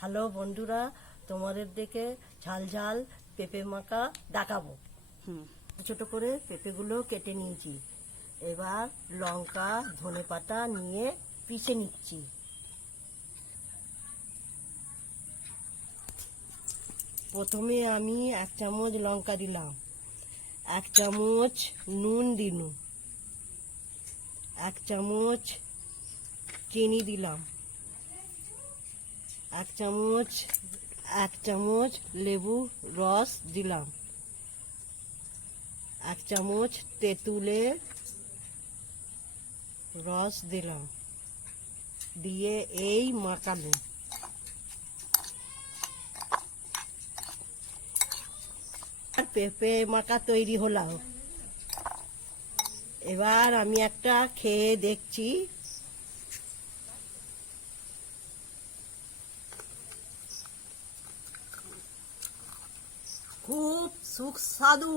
Hello বন্ধুরা, তোমাদের দেখে ঝাল ঝাল পেঁপে মাখা দেখাবো। ছোট করে পেঁপেগুলো কেটে নিয়েছি। এবার লঙ্কা ধনেপাতা নিয়ে পিষে নিচ্ছি। প্রথমে আমি 1 চামচ লঙ্কা দিলাম, 1 চামচ নুন দিলাম, 1 চামচ চিনি দিলাম, 1 চামচ লেবু রস দিলাম, 1 চামচ তেঁতুলের রস দিলাম, দিয়ে এই মাখানো। পেঁপে মাখা তৈরি হলো। এবার আমি একটা খেয়ে দেখছি। খুব সুস্বাদু।